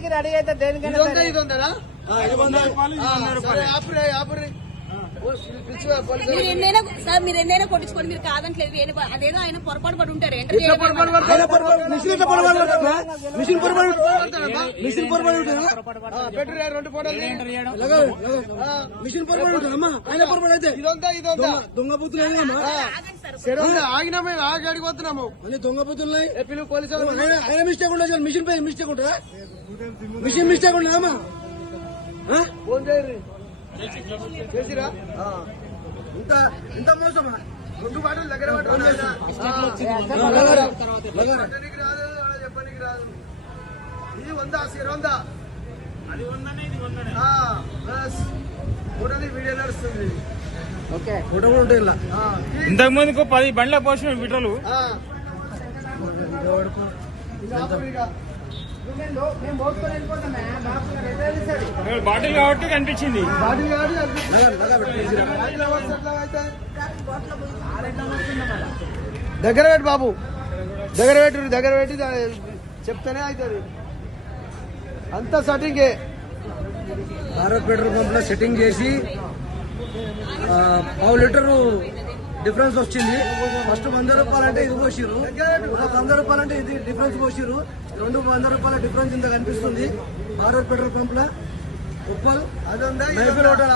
ఇచ్చేందుకు రెడీ అయితే దేనికైనా మీరు ఎన్నైనా కొట్టించుకోండి, మీరు కాదంటలేదు. అదేదో ఆయన పొరపాటు పడి ఉంటారు. దొంగ బుద్ధులు ఆగినామే ఆగి అడిగిపోతున్నాము అన్ని దొంగ బుద్ధులు ఆయన మిస్టేక్ ఉండదు. మిషన్ పై మిస్టేక్ ఉంటుందా? మిషన్ మిస్టేక్ ఉండదమ్మా. ఫోన్ చేయరు చేసిరా ఇంత మోసమా? 2 బాటలు దగ్గర చెప్పనికి రాదు. ఇది 100 అది 100 వీడియో నడుస్తుంది. ఫోటో కూడా ఉంటాయి. ఇంతకు ముందుకు 10 బండ్ల పోసిన విటలు బాటిల్ కాబట్టి కనిపించింది. దగ్గర పెట్టి బాబు, దగ్గర పెట్టి చెప్తేనే అవుతుంది. అంతా సెట్టింగే. భారత్ పెట్రోల్ పంప్ లో సెట్టింగ్ చేసి 1/2 లీటరు డిఫరెన్స్ వచ్చింది. ఫస్ట్ 100 రూపాయలంటే ఇది పోసిరు, 100 రూపాయలంటే ఇది డిఫరెన్స్ పోసిరు. 200 రూపాయల డిఫరెన్స్ ఇంత కనిపిస్తుంది. భారత్ పెట్రోల్ పంప్ లో ఉప్పల్ మైఫిల్ హోటల్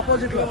ఆపోజిట్ లో.